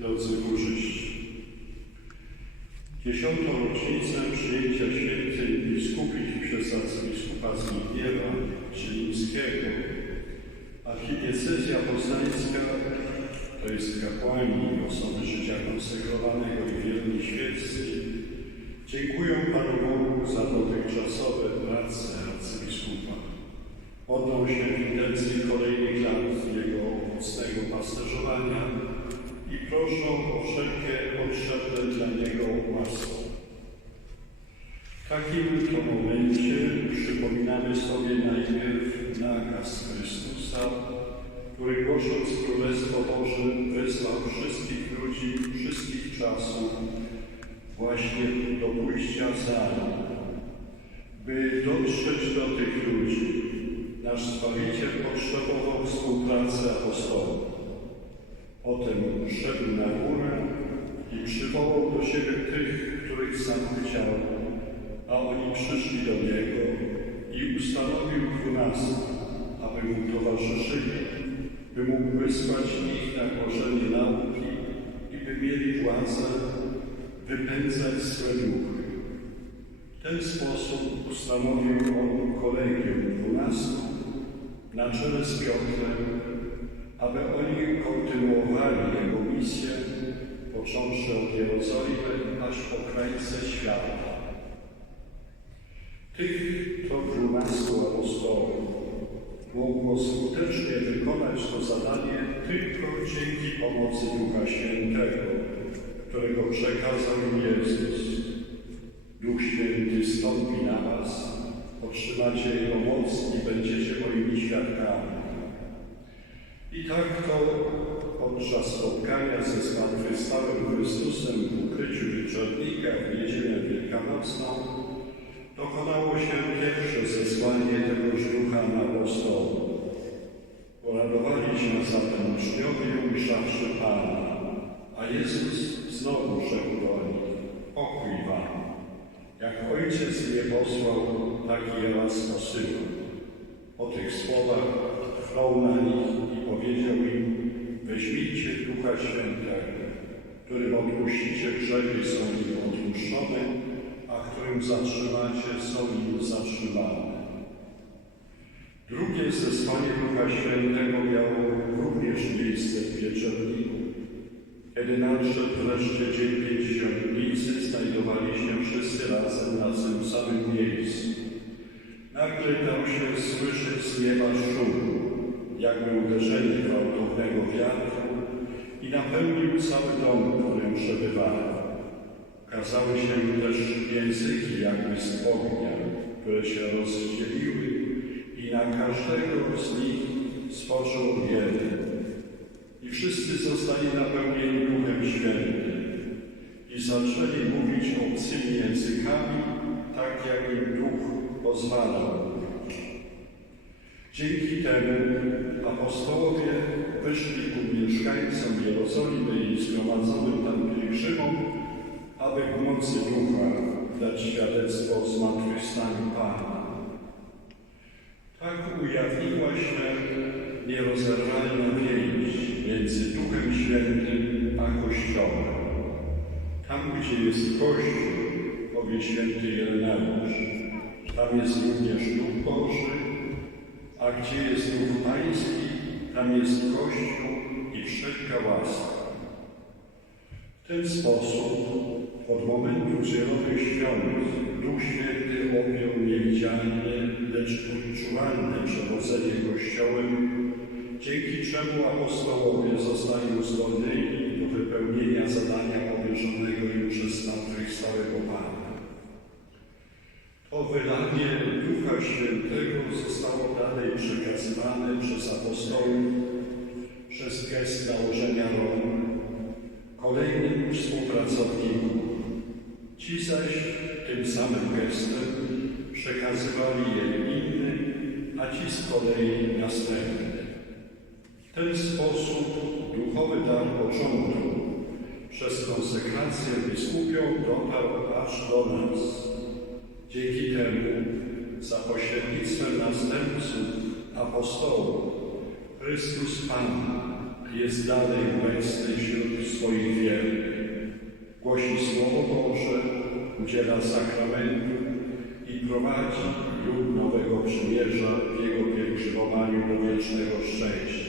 drodzy burzyści. Dziesiątą rocznicę przyjęcia świętej biskupich przez arcybiskupa Zbigniewa Cielińskiego Archidiecezja poznańska, to jest kapłani, osoby życia konsekrowanego i wierni świeccy, dziękują Panu Bogu za dotychczasowe prace arcybiskupa. Modlą się w intencji kolejnych lat Jego owocnego pasterzowania i proszą o wszelkie potrzebne dla Niego łaski. W takim to momencie przypominamy sobie najpierw nakaz Chrystusa, który głosząc Królestwo Boże wezwał wszystkich ludzi wszystkich czasów właśnie do pójścia za Nim, by dotrzeć do tych ludzi. Nasz Zbawiciel potrzebował współpracy apostołów. Potem szedł na górę i przywołał do siebie tych, których sam chciał, a oni przyszli do Niego i ustanowił dwunastu, aby Mu towarzyszyli, by mógł wysłać ich na głoszenie nauki i by mieli władzę wypędzać złe duchy. W ten sposób ustanowił On kolegium dwunastu na czele z Piotrem, aby oni kontynuowali Jego misję, począwszy od Jerozolimy aż po krańce świata. Tych to dwunastu apostołów mogło skutecznie wykonać to zadanie tylko dzięki pomocy Ducha Świętego, którego przekazał im Jezus. Duch Święty stąpi na was, otrzymacie Jego moc i będziecie moimi świadkami. Tak to podczas spotkania ze zmartwychwstałym Chrystusem w ukryciu wieczornika w niedzielę wielkanocną dokonało się pierwsze zesłanie tegoż ducha na apostołów. Poradowali się zatem uczniowie, ujrzawszy Pana, a Jezus znowu rzekł do nich, pokój wam. Jak Ojciec mnie posłał, tak i ja was posyłam. Po tych słowach tchnął na nich powiedział im, weźmijcie Ducha Świętego, którym odpuścicie grzechy są im odpuszczone, a którym zatrzymacie są im zatrzymane. Drugie zesłanie Ducha Świętego miało również miejsce w wieczorniku. Kiedy nadszedł wreszcie dzień pięćdziesiątnicy, znajdowali się wszyscy razem na tym samym miejscu. Nagle dał się słyszeć z nieba szum, jakby uderzenie gwałtownego wiatru i napełnił cały dom, w którym przebywali. Ukazały się też języki jakby z ognia, które się rozdzieliły i na każdego z nich spoczął jeden. I wszyscy zostali napełnieni Duchem Świętym i zaczęli mówić obcymi językami, tak jak im Duch pozwalał. Dzięki temu apostołowie wyszli ku mieszkańcom Jerozolimy i zgromadzonym tam pielgrzymom, aby w mocy Ducha dać świadectwo o zmartwychwstaniu Pana. Tak ujawniła się nierozerwalna więź między Duchem Świętym a Kościołem. Tam, gdzie jest Kościół, powie święty Ireneusz, tam jest również Duch Boży, gdzie jest Duch Pański, tam jest Kościół i wszelka łaska. W ten sposób od momentu zielonych świąt Duch Święty objął niewidzialnie, lecz uczuwalne przewodzenie Kościołem, dzięki czemu apostołowie zostali uzdolnieni do wypełnienia zadania powierzonego im przez zmartwychwstałego Pana. To wylanie Ducha Świętego zostało dalej przekazywane przez apostołów przez gest nałożenia rąk, kolejnym współpracowniku. Ci zaś tym samym gestem przekazywali je innym, a ci z kolei następnym. W ten sposób duchowy dar początku przez konsekrację biskupią dotarł aż do nas. Dzięki temu za pośrednictwem następców apostołów Chrystus Pan jest dalej obecny wśród swoich wiernych. Głosi Słowo Boże, udziela sakramentu i prowadzi lud nowego przymierza w jego pielgrzymowaniu do wiecznego szczęścia.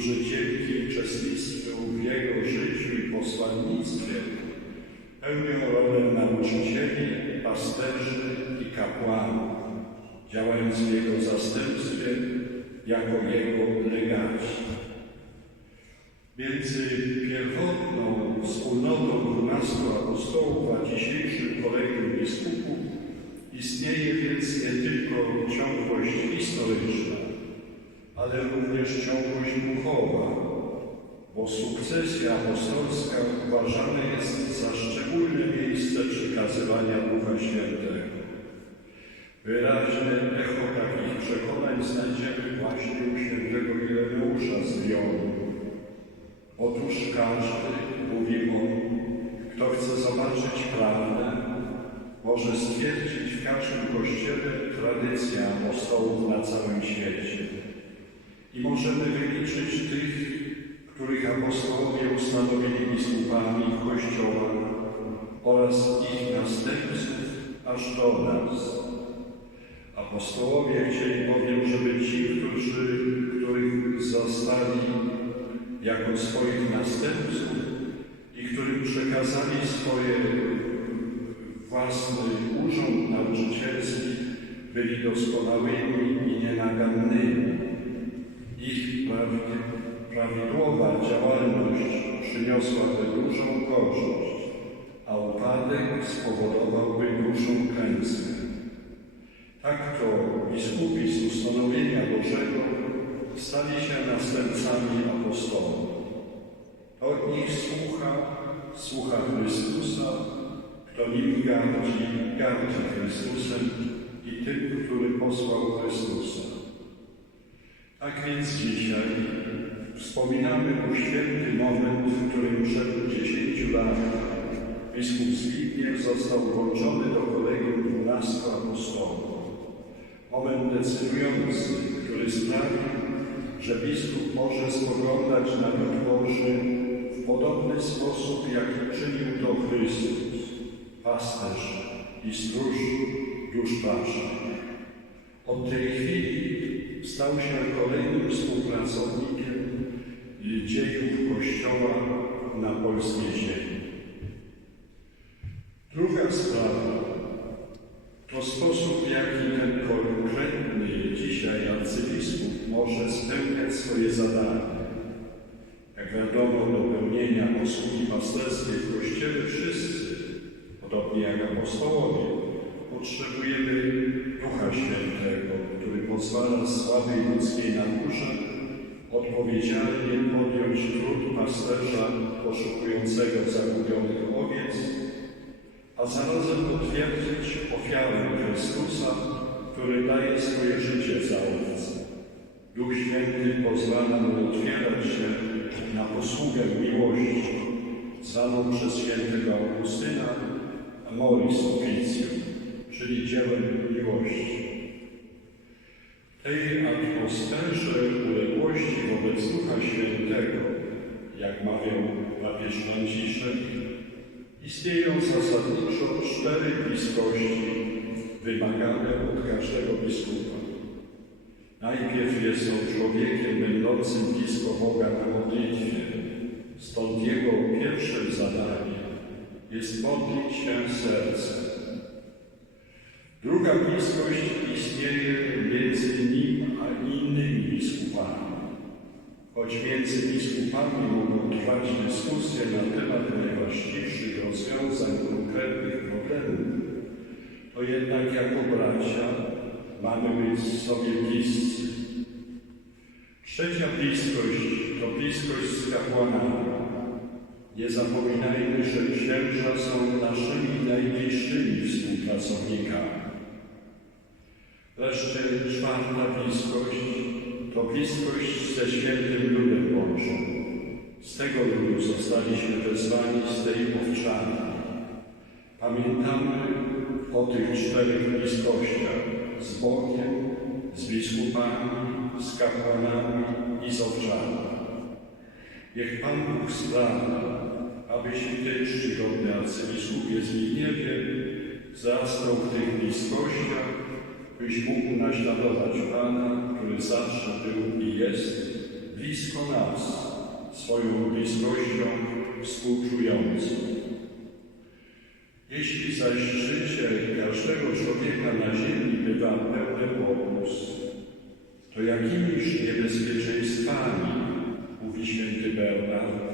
Którzy dzięki uczestnictwu w Jego życiu i posłannictwie pełnią rolę nauczycieli, pasterzy i kapłanów, działając w Jego zastępstwie jako Jego legaci. Między pierwotną wspólnotą dwunastu apostołów a dzisiejszym ale również ciągłość duchowa, bo sukcesja apostolska uważana jest za szczególne miejsce przekazywania Ducha Świętego. Wyraźne echo takich przekonań znajdziemy właśnie u świętego Ireneusza z Lyonu. Otóż każdy, mówi on, kto chce zobaczyć prawdę, może stwierdzić w każdym kościele tradycję apostołów na całym świecie. I możemy wyliczyć tych, których apostołowie ustanowili biskupami w kościołach oraz ich następców aż do nas. Apostołowie chcieli bowiem, żeby ci, którzy, których zostali jako swoich następców i którym przekazali swoje własny urząd nauczycielski, byli doskonałymi i nienagannymi. Prawidłowa działalność przyniosłaby dużą korzyść, a upadek spowodowałby dużą klęskę. Tak to biskupi z ustanowienia Bożego stali się następcami apostołów. Od nich słucha, słucha Chrystusa, kto nim gardzi, gardzi Chrystusem i tym, który posłał Chrystusa. Tak więc dzisiaj wspominamy o święty moment, w którym przed dziesięciu lat biskup Zbigniew został włączony do kolegium dwunastu apostołów. Moment decydujący, który sprawił, że biskup może spoglądać na lud Boży w podobny sposób, jaki czynił to Chrystus, pasterz i stróż dusz waszych. Od tej chwili stał się kolejnym współpracownikiem dziejów Kościoła na polskiej ziemi. Druga sprawa to sposób, w jaki ten konkretny dzisiaj arcybiskup może spełniać swoje zadania. Jak wiadomo, do pełnienia posługi pasterskiej w Kościele wszyscy, podobnie jak apostołowie, potrzebujemy Ducha Świętego, który pozwala słabej ludzkiej naturze odpowiedzialnie podjąć trud pasterza poszukującego zagubionych owiec, a zarazem potwierdzić ofiarę Chrystusa, który daje swoje życie za owce. Duch Święty pozwala mu otwierać się na posługę miłości, zwaną przez świętego Augustyna Amoris Officium, czyli dziełem miłości. Tej atmosferze uległości wobec Ducha Świętego, jak mawiał papież Franciszek, istnieją zasadniczo cztery bliskości wymagane od każdego biskupa. Najpierw jest on człowiekiem będącym blisko Boga na modlitwie, stąd jego pierwszym zadaniem jest modlić się sercem. Druga bliskość istnieje między nim a innymi biskupami. Choć między biskupami mogą trwać dyskusje na temat najważniejszych rozwiązań konkretnych problemów, to jednak jako bracia mamy być sobie bliscy. Trzecia bliskość to bliskość z kapłanami. Nie zapominajmy, że księża są naszymi najbliższymi współpracownikami. Wreszcie czwarta bliskość to bliskość ze świętym ludem Bożym. Z tego ludu zostaliśmy wezwani z tej owczarni. Pamiętamy o tych czterech bliskościach z Bogiem, z biskupami, z kapłanami i z owczarami. Niech Pan Bóg sprawi, aby święty czcigodny arcybiskupie Zbigniewie wzrastał w tych bliskościach, byś mógł naśladować Pana, który zawsze był i jest blisko nas, swoją bliskością współczującą. Jeśli zaś życie każdego człowieka na ziemi bywa pełne pokus, to jakimiż niebezpieczeństwami, mówi święty Bernard,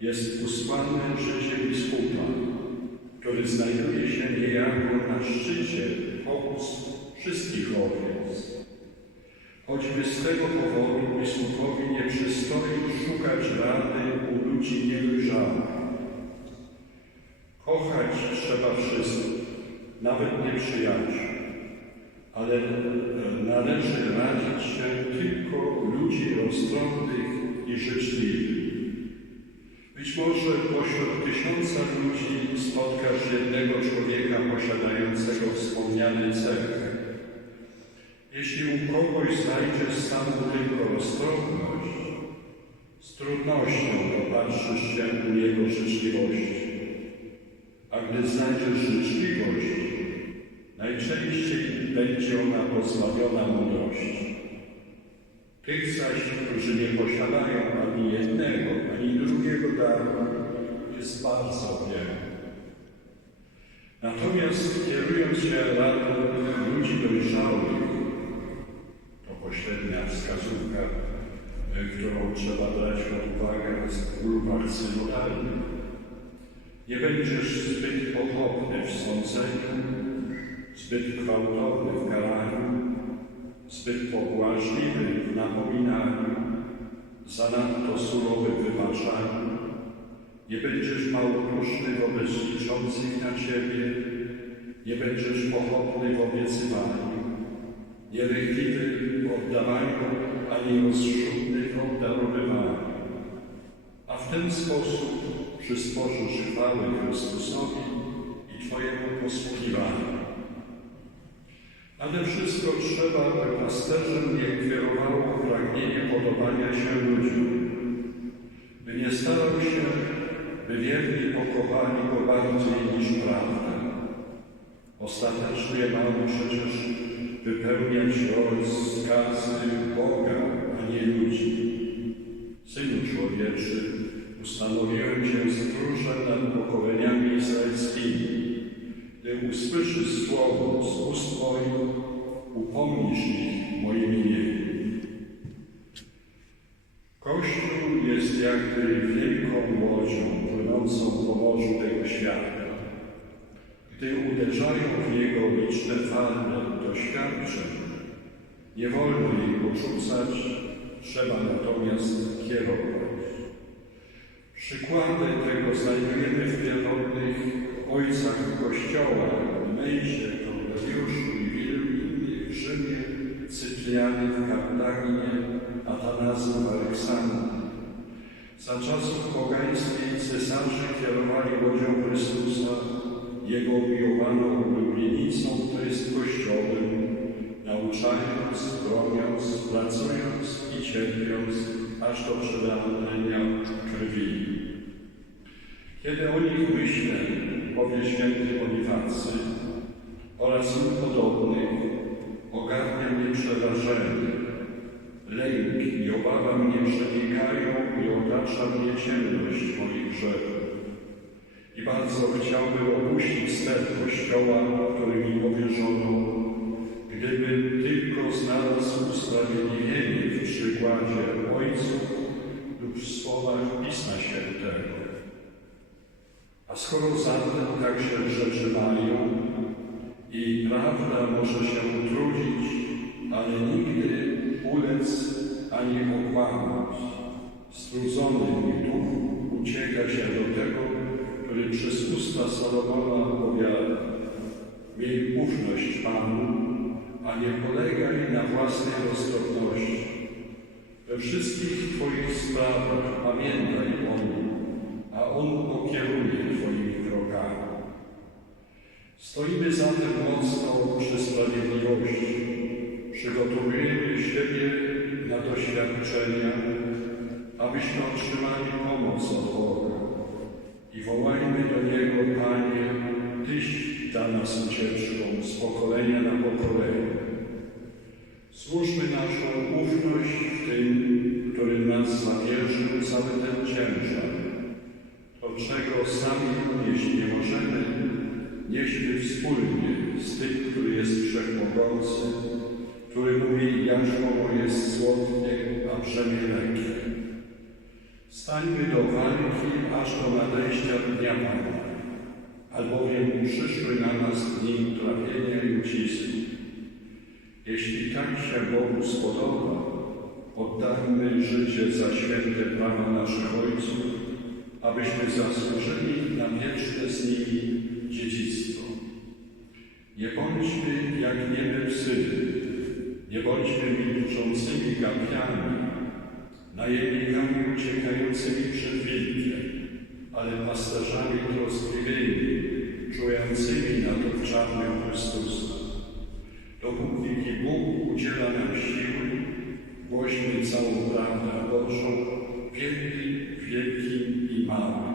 jest usłane życie biskupa, który znajduje się niejako na szczycie pokus owiec. Choćby z tego powodu biskupowi nie przystoi szukać rady u ludzi niedojrzałych. Kochać trzeba wszystkich, nawet nieprzyjaciół, ale należy radzić się tylko ludzi roztropnych i życzliwych. Być może pośród tysiąca ludzi spotkasz jednego człowieka posiadającego wspomniane cechy. Jeśli u kogoś znajdziesz samą tylko roztropność, z trudnością dopatrzysz się u jego życzliwości. A gdy znajdziesz życzliwość, najczęściej będzie ona pozbawiona mądrości. Tych zaś, którzy nie posiadają ani jednego, ani drugiego daru, jest bardzo wiele. Natomiast kierując się radą ludzi dojrzałych, pośrednia wskazówka, y, którą trzeba brać pod uwagę w grupach synodalnych. Nie będziesz zbyt pochopny w sądzeniu, zbyt gwałtowny w karaniu, zbyt pobłażliwy w napominaniu, zanadto surowy w wybaczaniu. Nie będziesz małoduszny wobec liczących na Ciebie, nie będziesz pochopny w obiecywaniu, nierychliwy w oddawaniu, ani rozrzutny w obdarowywaniu. A w ten sposób przysporzysz chwałę Chrystusowi i Twojemu posługiwaniu. Ale wszystko trzeba, by pasterzem nie kierowało pragnienie podobania się ludziom, by nie starał się, by wierni pokochali go bardziej niż prawdę. Ostatecznie mamy przecież wypełniać rozkazy Boga, a nie ludzi. Synu człowieczy, ustanowiłem Cię stróżem nad pokoleniami izraelskimi. Gdy usłyszysz słowo z ust moich, upomnisz ich moim imieniem. Kościół jest jakby wielką łodzią płynącą po morzu tego świata. Gdy uderzają w niego liczne fale doświadczeń, nie wolno jej porzucać, trzeba natomiast kierować. Przykłady tego znajdujemy w wielodnych ojcach Kościoła, Mejzie, wielu innych w Rzymie, Cyprianie w Kartaginie, Atanazu w Aleksandrii. Za czasów pogańskiej cesarze kierowali łodzią Chrystusa, Jego umiłowaną ulubienicą, to jest Kościołem, nauczając, broniąc, pracując i cierpiąc, aż do przelania krwi. Kiedy o nich myślę, powie święty Bonifacy oraz im podobnych, ogarnia mnie przerażenie. Lęk i obawa mnie przenikają i otacza mnie ciemność moich grzechów. I bardzo chciałbym opuścić ster Kościoła, który mi powierzono, gdybym tylko znalazł usprawiedliwienie w przykładzie ojców lub w słowach Pisma Świętego. A skoro zatem tak się rzeczy mają i prawda może się utrudzić, ale nigdy ulec ani okłamać. Strudzony duch ucieka się do tego, który przez usta Salomona powiada. Miej ufność Panu, a nie polegaj na własnej roztropności. We wszystkich Twoich sprawach pamiętaj o nim, a On pokieruje Twoimi krokami. Stoimy zatem mocno przy sprawiedliwości. Przygotowujemy siebie na doświadczenia, abyśmy otrzymali pomoc od Boga. I wołajmy do Niego, Panie, Tyś da nas ucieczką z pokolenia na pokolenie. Złóżmy naszą ufność w tym, który nas zawierzył cały ten ciężar. To, czego sami unieść nie możemy, nieśmy wspólnie z tym, który jest wszechmogący, który mówi, jarzmo moje słodkie, a brzemię lekkie. Stańmy do walki aż do nadejścia dnia Pana, albowiem przyszły na nas dni utrapienia i ucisku. Jeśli tak się Bogu spodoba, oddajmy życie za święte prawa naszych ojców, abyśmy zasłużyli na wieczne z nimi dziedzictwo. Nie bądźmy jak niebe psy, nie bądźmy milczącymi gapiami, najemnikami uciekającymi przed wilkiem, ale pasterzami troskliwymi, czującymi na to czarny Chrystusa. Dopóki Bóg udziela nam siły, głośmy całą prawdę Bożą, wielkim, wielkim i małym,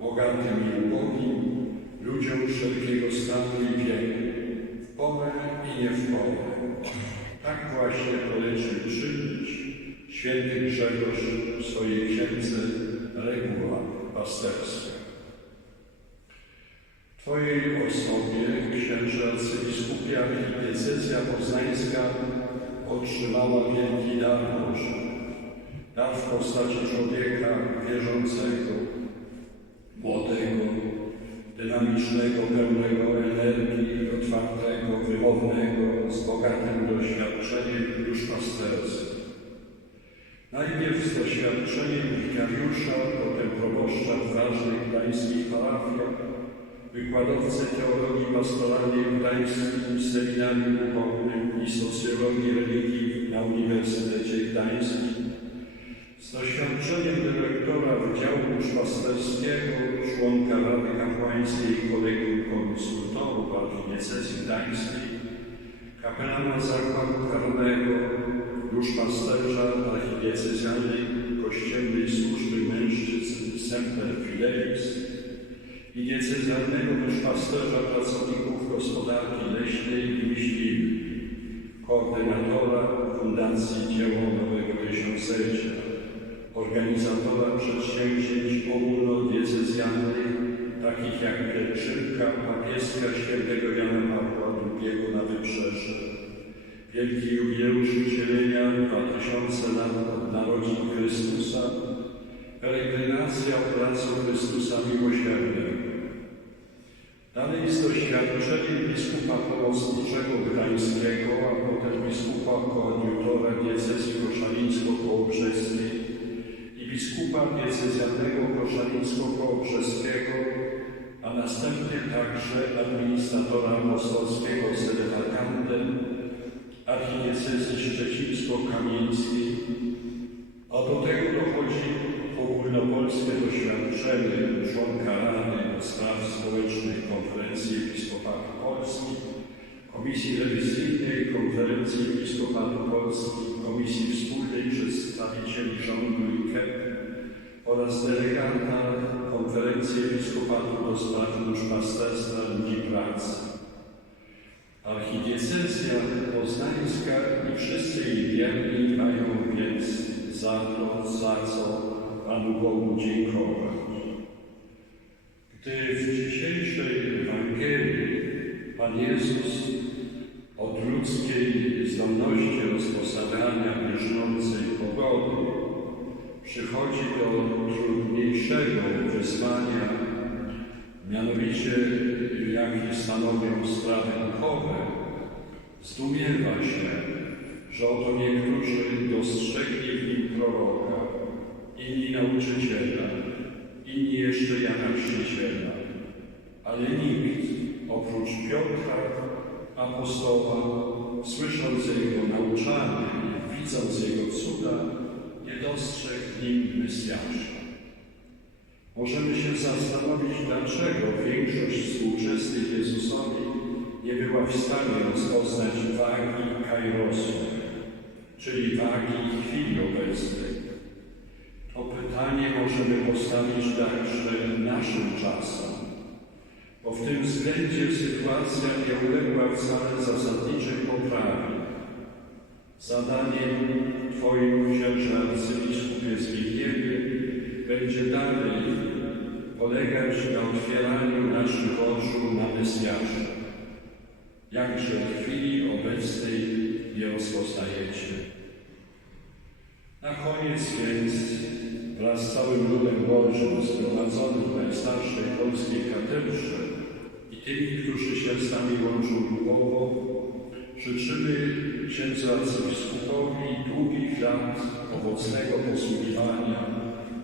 bogatym i ubogim, ludziom wszelkiego stanu i wieku, w porę i nie w porę. Tak właśnie polecił czynić święty Grzegorz w swojej księdze Reguła Pasterska. W Twojej osobie, księże arcybiskupie, archidiecezja poznańska otrzymała wielki dar Boży. Dar w postaci człowieka wierzącego, młodego, dynamicznego, pełnego energii, otwartego, wymownego, z bogatym doświadczeniem duszpasterskim. Najpierw z doświadczeniem wikariusza, potem proboszcza w ważnych gdańskich parafiach, wykładowcy teologii pastoralnej w Gdańskim Seminarium Duchownym i socjologii religii na Uniwersytecie Gdańskim, z doświadczeniem dyrektora Wydziału Duszpasterskiego, członka Rady Kapłańskiej Kolegium Konsultorów Archidiecezji Gdańskiej, kapelana Zakładu Karnego, duszpasterza archidiecezjalnej Kościelnej Służby Mężczyzn Semper Fidelis i diecezjalnego duszpasterza pracowników gospodarki leśnej i myśliwych, koordynatora Fundacji Dzieło Nowego Tysiąclecia, organizatora przedsięwzięć ogólnodiecezjalnych, takich jak pielgrzymka papieska świętego Jana Pawła II na Wybrzeże, wielki jubileusz wcielenia 2000 lat od narodzin Chrystusa, peregrinacja obrazu Chrystusa Miłosiernego. Dalej z doświadczeniem biskupa pomocniczego gdańskiego, a potem biskupa koadjutora diecezji koszalińsko-kołobrzeskiej i biskupa diecezjalnego koszalińsko-kołobrzeskiego, a następnie także administratora apostolskiego Sedewakande, archidiecezji szczecińsko-kamieńskiej, a do tego dochodzi ogólnopolskie doświadczenie członka Rady do Spraw Społecznych Konferencji Episkopatu Polski, Komisji Rewizyjnej Konferencji Episkopatu Polski, Komisji Wspólnej Przedstawicieli Rządu i KEP oraz delegata Konferencji Episkopatu do Spraw Duszpasterstwa Ludzi Pracy. Archidiecezja poznańska i wszyscy jej wierni mają więc za to, za co Panu Bogu dziękować. Gdy w dzisiejszej Ewangelii Pan Jezus od ludzkiej zdolności rozposabiania bieżącej pogody przychodzi do trudniejszego wyzwania, mianowicie jakie stanowią sprawy duchowe, Zdumiewa się, że oto niektórzy dostrzegli w nim proroka, inni nauczyciela, inni jeszcze Jana Chrzciciela, ale nikt oprócz Piotra, apostoła, słysząc jego nauczanie, widząc jego cuda, nie dostrzegł w nim Mesjasza. Możemy się zastanowić, dlaczego większość współczesnych Jezusowi nie była w stanie rozpoznać wagi kairosu, czyli wagi chwili obecnej. To pytanie możemy postawić także naszym czasem, bo w tym względzie sytuacja nie uległa wcale zasadniczej poprawie. Zadaniem Twoim księże arcybiskupie Zbigniewie będzie dalej polegać na otwieraniu naszych oczu na Mesjasza. Jakże w chwili obecnej nie rozpoznajecie. Na koniec więc wraz z całym ludem Bożym zgromadzonym w najstarszej polskiej katedrze i tymi, którzy się z nami łączą duchowo, życzymy księdzu arcybiskupowi długich lat owocnego posługiwania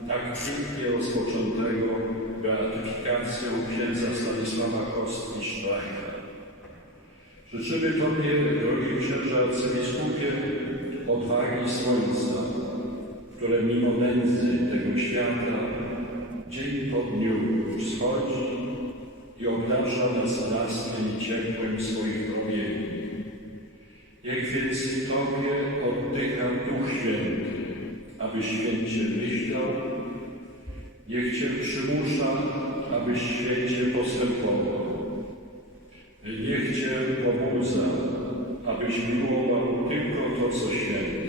tak pięknie rozpoczętego beatyfikacją księdza Stanisława Kostki Sztrajka. Życzymy Tobie, drogi księże arcybiskupie, odwagi słońca, które mimo nędzy tego świata dzień po dniu wschodzi i obdarza nas laskiem i ciepłem swoich promieni. Niech więc w Tobie oddycha Duch Święty, aby święcie myślał, niech Cię przymusza, abyś święcie postępował. Niech Cię pobudza, abyś miłował tylko to, co święte.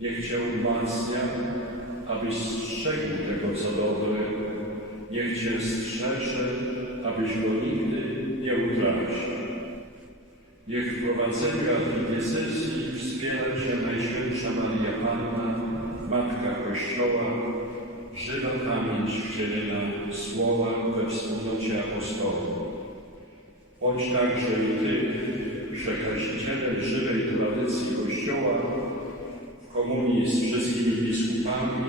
Niech Cię umacnia, abyś strzegł tego, co dobre. Niech Cię strzeże, abyś go nigdy nie utracił. Niech w prowadzeniach diecezji wspiera Cię Najświętsza Maria Panna, Matka Kościoła, żywa pamięć wcielenia słowa we wspólnocie apostołów. Bądź także i Ty, przekazicielem żywej tradycji Kościoła, komunii z wszystkimi biskupami,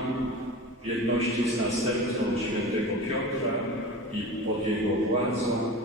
w jedności z następcą świętego Piotra i pod jego władzą,